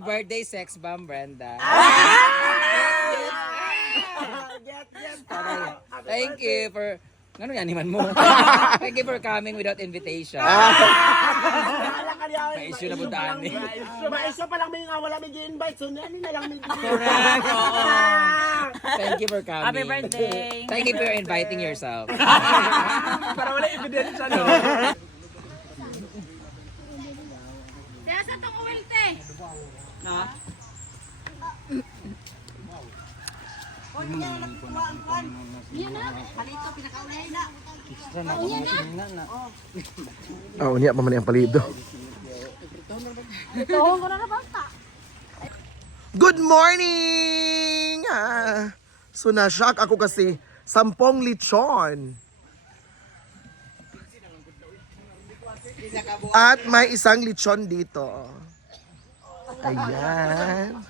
birthday sex bomb, Brenda. Thank you for... Ano yan, iman mo? Thank you for coming without invitation. May issue na budaan eh. Maisyo pa lang may nga wala may invite. So, nani na lang may Correct, oo. Thank you for coming. Happy birthday. Thank you for inviting yourself. Para wala evidence ano. Kaya sa itong uwilte. Ha? Yan na. Palito, pinakaulay na. Oh, niya pa man ang palido. Tuhong ko na na basta. Good morning! So na-shock ako kasi 10 lechon. At may isang lechon dito. Ayan.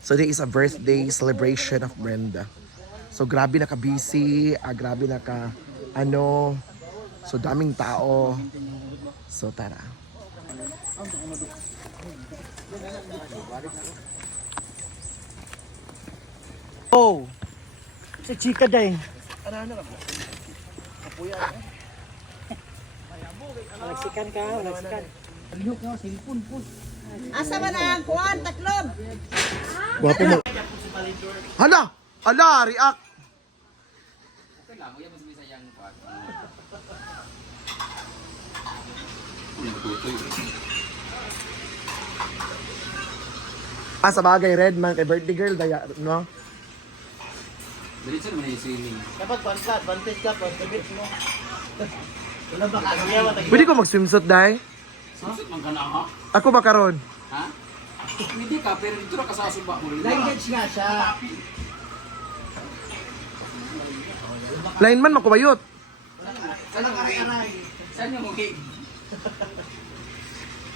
So this is a birthday celebration of Brenda. So grabe na ka-busy, grabe na ka ano. So daming tao. So tara. Oh, si Chika day. Nagsikan ka, nagsikan. Asa ba na ang kuwan, taklob? Guwapo mo. Hala! Hala! React! Okay lang, huwag mas bisa yung kwat. Sa bagay, red man kay birthday girl, daya, no? Diretso naman yung swimming. Dapat bantis ka, bantis mo. Wala ba kaya Pwede ko mag-swimsuit, day? Sunset man ka na ha? Ako ba karon? Ha? Hindi ka, pero dito na kasasuba mo rin. Language nga siya. Lineman, makubayot. Saan yung hig? Saan yung hig?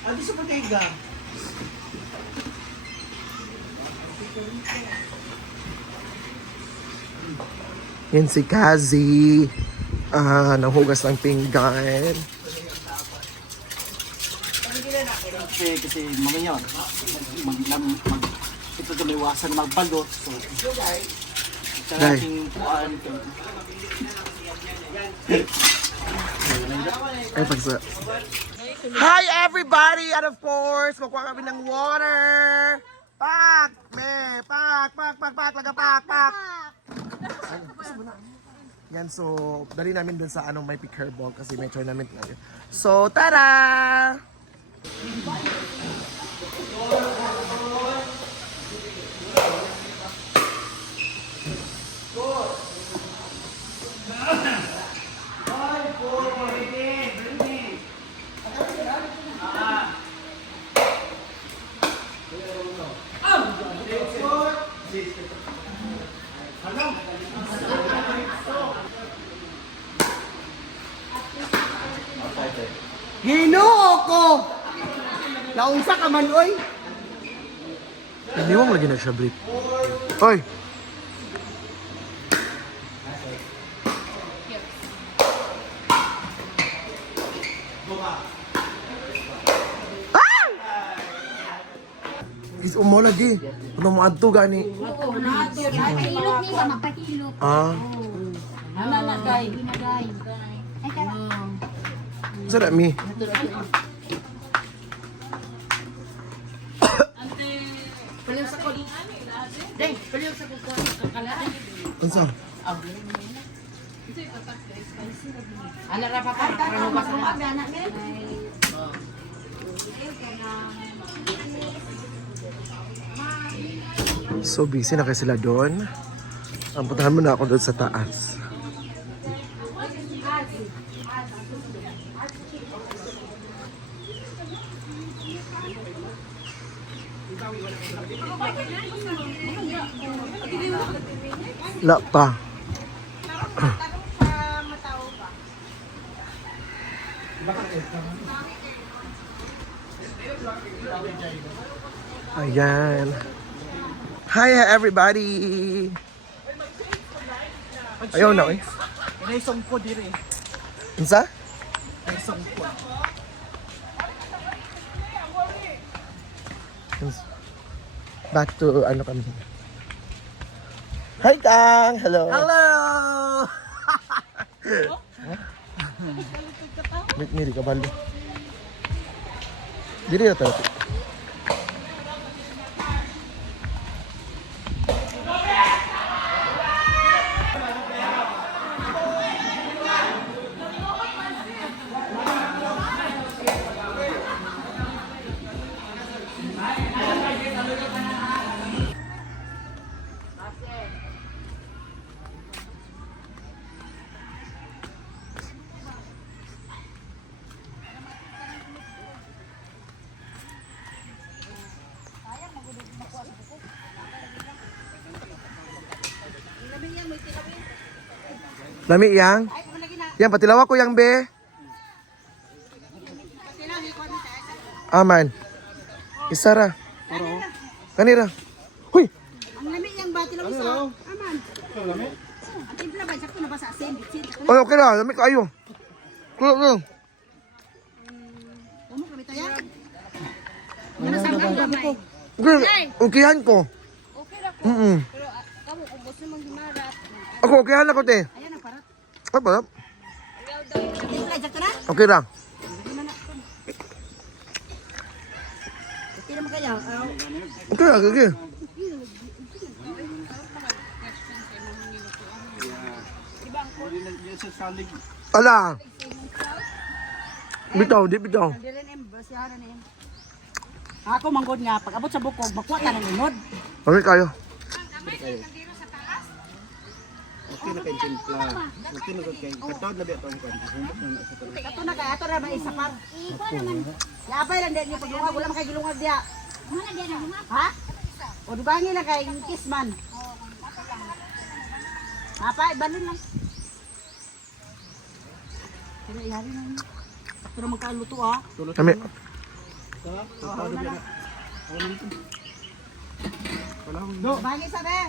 Ano sa pagkaiga? Yan si Kazi. Nanghugas ng pinggan. Kasi mamaya, ito na may iwasan na magbalot. So, sa Day. ating kuhaan. Ay, pagsa. Hi everybody! And of course, kukuha kami ng water. Pak! Pak! Laga pak! Yan, so, dali namin dun sa may pickleball kasi may tournament namin. So, tara! Ginoo ko! Naunsa ka man, oy! Iniwang lagi na siya, Brick. Hoy! Is umo lagi. Ano mo adto gani? Napahilot ni ba? Napahilot. Ano na, day? Pinagay. Ay, kaya. Sarap mi. Paliw sa kod. Day, paliw sa kod. Kakalaan. Unsa? Ala ra pa pa. Ano ba sa Anak ni. So busy na kasi sila doon. Ang puntahan mo na ako doon sa taas. Wala pa. Ayan. Hi everybody! Ayaw na eh. Naisong ko diri. Insa? Naisong ko. Back to ano kami. Hi Kang! Hello! Hello! Miri ka balo. Diri na tayo. Lami yang? Yang patilawa ko yang be. Aman. Isara. Kanira. Huy. Ang lami yang bati lang isa. Aman. Lami. Ang pila ba sakto na ba sa asin? Oh, okay na. Lami kayo. Kulo. Umo kami tayo. Ano sa gamay? Okay. Ukihan ko. Okay ra ko. Mm. Pero kamo kung gusto mong himarat. Ako ukihan ako te. Ayan ang parat. Apa? Pila sakto na? Okay lang. Pila mo kaya? Okay lang, okay. Ala. Bitaw, di bitaw. Diren em basiharan em. Ako manggod nga pag abot sa bukog makuha ta ng inod. Okay kayo. Okay na kay timpla. Okay na kay katod na biya tong kon. Ato na kay ato ra ba isa par. Labay lang din yung paglungag wala makay gilungag dia. Mana dia na lumap? Ha? O dugangin na kay kiss man. Apa ibalin lang. Pero ihari na. Pero magkaluto ah. Kami. Bangi sa be.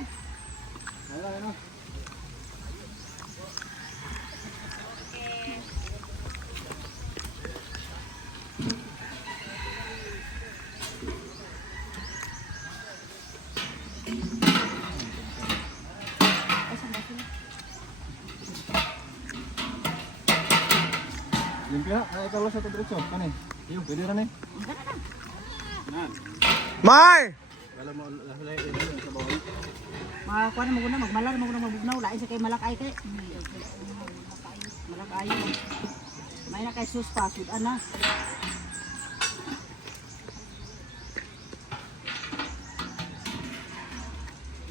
Limpia, ay kalau sa diretso kanin. Iyo, pwede ra ni. Mar! Wala mo lahlay sa bawon. Makakuha na maguna magmalar maguna mabugnaw lain sa kay malakay kay. Malakay. May na kay sus pa sud ana.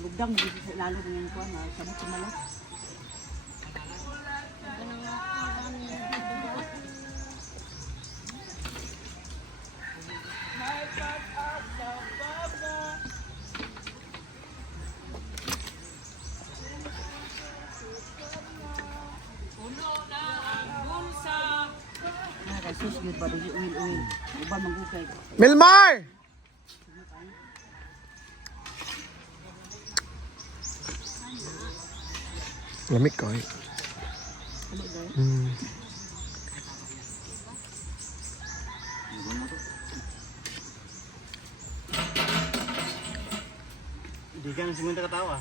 Lugdang mo lalo ng kuan sabot sa malak. Sus gyud ba dili uil. Uban manggukay. Milmar! Lamig ka eh. Di ka nang simunta katawa.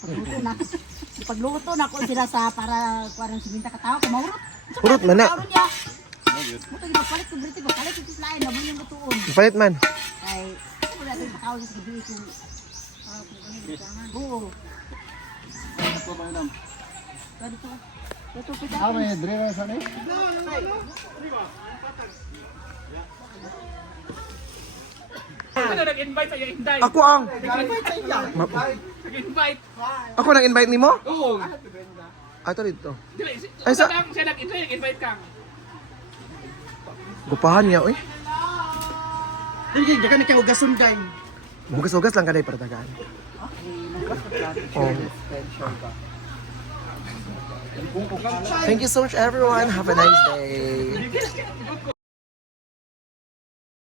Pagluto na. Pagluto na ko sila sa para kuan siminta katawa kumawrot. Urot man na. Muto gyud palit ko brito ko palit ito lain na mo yung lutuon. Palit man. Kay wala din takaw sa gabi ko. Oo. Ako ba nam? Pwede to. Ito pita. Ah, may driver sa ni. Ano nag-invite sa'yo, Inday? Ako ang. Nag-invite. Ako nag-invite nimo? Oo. Ato dito. Dili, Ay, sa- siya nag-invite kang. Gupahan niya oy. Dili ka ni kay ugason kay. Bugas-bugas lang kanay para tagaan. Oh. Thank you so much everyone. Have a nice day.